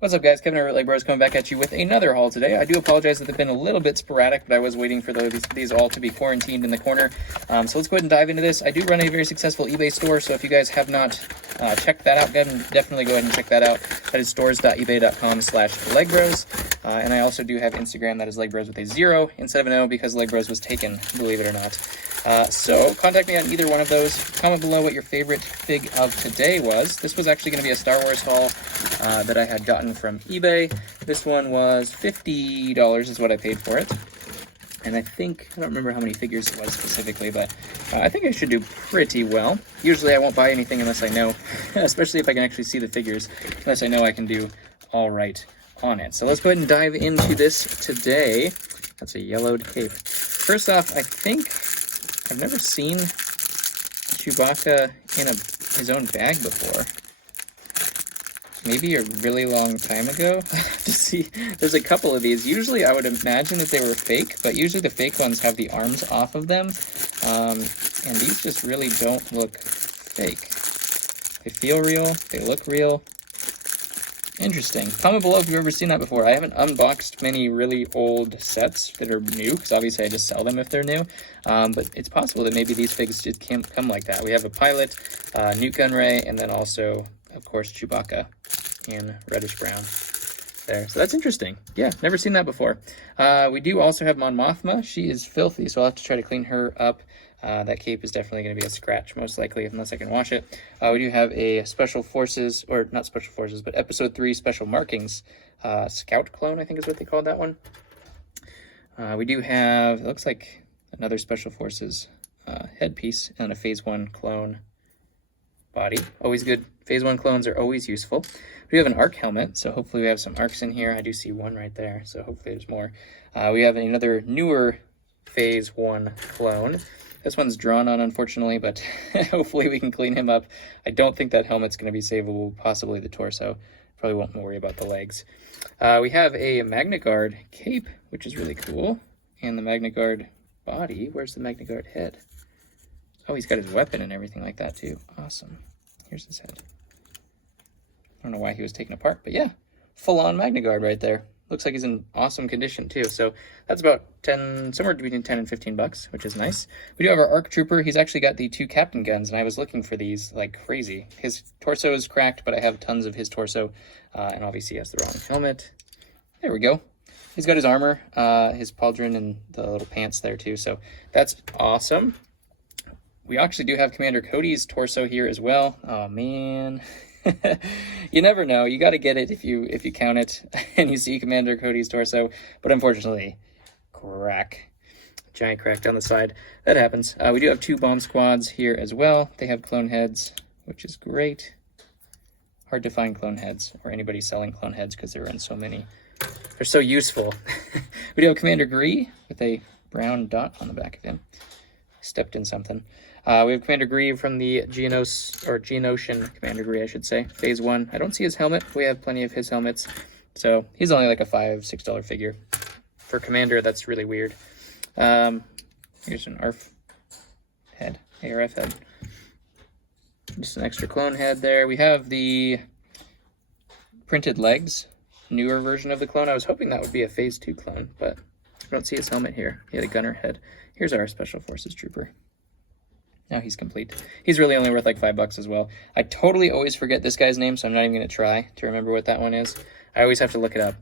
What's up, guys? Kevin over at LEGbrOs coming back at you with another haul today. I do apologize that they've been a little bit sporadic, but I was waiting for these all to be quarantined in the corner. So let's go ahead and dive into this. I do run a very successful eBay store, so if you guys have not checked that out, definitely go ahead and check that out. That is stores.ebay.com/LEGbrOs. And I also do have Instagram. That is LEGbrOs with a 0 instead of an O because LEGbrOs was taken, believe it or not. So contact me on either one of those. Comment below what your favorite fig of today was. This was actually going to be a Star Wars haul that I had gotten from eBay. This one was $50 is what I paid for it. And I don't remember how many figures it was specifically, but I think I should do pretty well. Usually I won't buy anything unless I know, especially if I can actually see the figures, unless I know I can do all right on it. So let's go ahead and dive into this today. That's a yellowed cape. First off, I think I've never seen Chewbacca in his own bag before. Maybe a really long time ago. To see, there's a couple of these. Usually I would imagine that they were fake, but usually the fake ones have the arms off of them. And these just really don't look fake. They feel real. They look real. Interesting. Comment below if you've ever seen that before. I haven't unboxed many really old sets that are new, because obviously I just sell them if they're new. But it's possible that maybe these figs just can't come like that. We have a pilot, Nute Gunray, and then also, of course, Chewbacca in reddish brown there. So that's interesting. Yeah, never seen that before. We do also have Mon Mothma. She is filthy, so I'll have to try to clean her up. That cape is definitely going to be a scratch, most likely, unless I can wash it. We do have a Special Forces, or not Special Forces, but Episode 3 Special Markings Scout clone, I think is what they called that one. We do have, it looks like another Special Forces headpiece and a Phase 1 clone body. Always good. Phase 1 clones are always useful. We have an ARC helmet, so hopefully we have some ARCs in here. I do see one right there, so hopefully there's more. We have another newer Phase 1 clone. This one's drawn on, unfortunately, but hopefully we can clean him up. I don't think that helmet's going to be savable, possibly the torso. Probably won't worry about the legs. We have a Magna Guard cape, which is really cool. And the Magna Guard body. Where's the Magna Guard head? Oh, he's got his weapon and everything like that, too. Awesome. Here's his head. I don't know why he was taken apart, but yeah. Full-on Magna Guard right there. Looks like he's in awesome condition, too. So that's about somewhere between 10 and 15 bucks, which is nice. We do have our ARC Trooper. He's actually got the 2 captain guns, and I was looking for these like crazy. His torso is cracked, but I have tons of his torso, and obviously he has the wrong helmet. There we go. He's got his armor, his pauldron, and the little pants there, too. So that's awesome. We actually do have Commander Cody's torso here as well. Oh, man. You never know. You got to get it if you count it and you see Commander Cody's torso. But unfortunately, giant crack down the side. That happens. We do have 2 bomb squads here as well. They have clone heads, which is great. Hard to find clone heads or anybody selling clone heads because they're in so many. They're so useful. We do have Commander Gree with a brown dot on the back of him. Stepped in something. We have Commander Gree from the Geonosian Commander Gree, I should say. Phase 1. I don't see his helmet. We have plenty of his helmets. So he's only like a $5-6 figure. For Commander, that's really weird. Here's an ARF head. ARF head. Just an extra clone head there. We have the printed legs. Newer version of the clone. I was hoping that would be a Phase 2 clone, but I don't see his helmet here. He had a gunner head. Here's our Special Forces Trooper. Now he's complete. He's really only worth like $5 as well. I totally always forget this guy's name, so I'm not even going to try to remember what that one is. I always have to look it up.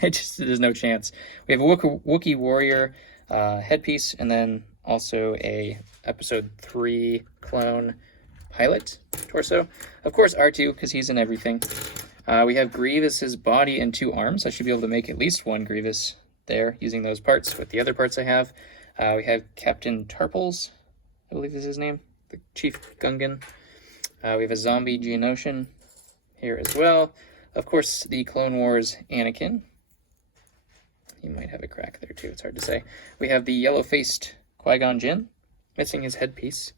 There's no chance. We have a Wookiee Warrior headpiece, and then also a Episode 3 clone pilot torso. Of course, R2, because he's in everything. We have Grievous's body and 2 arms. I should be able to make at least 1 Grievous there using those parts with the other parts I have. We have Captain Tarples, I believe is his name, the Chief Gungan. We have a zombie Geonosian here as well. Of course, the Clone Wars Anakin. He might have a crack there too, it's hard to say. We have the yellow-faced Qui-Gon Jinn, missing his headpiece.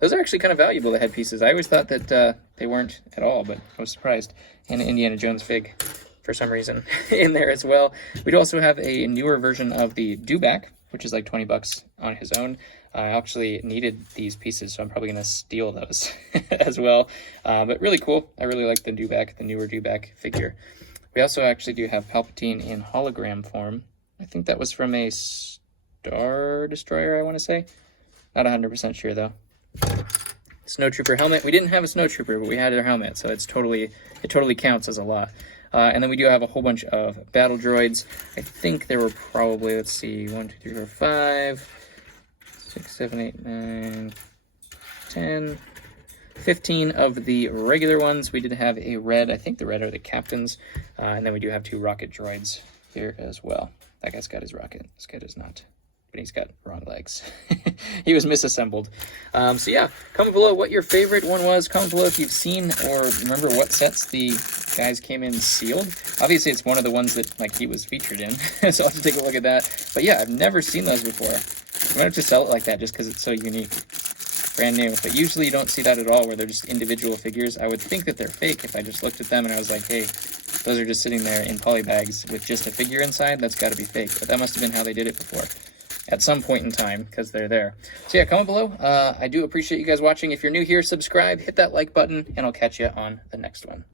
Those are actually kind of valuable, the headpieces. I always thought that they weren't at all, but I was surprised. And an Indiana Jones fig, for some reason, in there as well. We do also have a newer version of the Dewback, which is like $20 on his own. I actually needed these pieces, so I'm probably going to steal those as well. But really cool. I really like the Dewback, the newer Dewback figure. We also actually do have Palpatine in hologram form. I think that was from a Star Destroyer, I want to say. Not 100% sure, though. Snowtrooper helmet. We didn't have a Snowtrooper, but we had their helmet, so it totally counts as a lot. And then we do have a whole bunch of battle droids. I think there were probably, let's see, 1, 2, 3, 4, 5, 6, 7, 8, 9, 10, 15 of the regular ones. We did have a red. I think the red are the captains. And then we do have 2 rocket droids here as well. That guy's got his rocket. This guy does not. But he's got wrong legs. He was misassembled. So yeah, comment below what your favorite one was. Comment below if you've seen or remember what sets the guys came in sealed. Obviously, it's one of the ones that like he was featured in. So I'll have to take a look at that. But yeah, I've never seen those before. I'm going to have to sell it like that just because it's so unique. Brand new. But usually you don't see that at all where they're just individual figures. I would think that they're fake if I just looked at them and I was like, hey, those are just sitting there in poly bags with just a figure inside. That's got to be fake. But that must have been how they did it before. At some point in time, because they're there. So yeah, comment below. I do appreciate you guys watching. If you're new here, subscribe, hit that like button, and I'll catch you on the next one.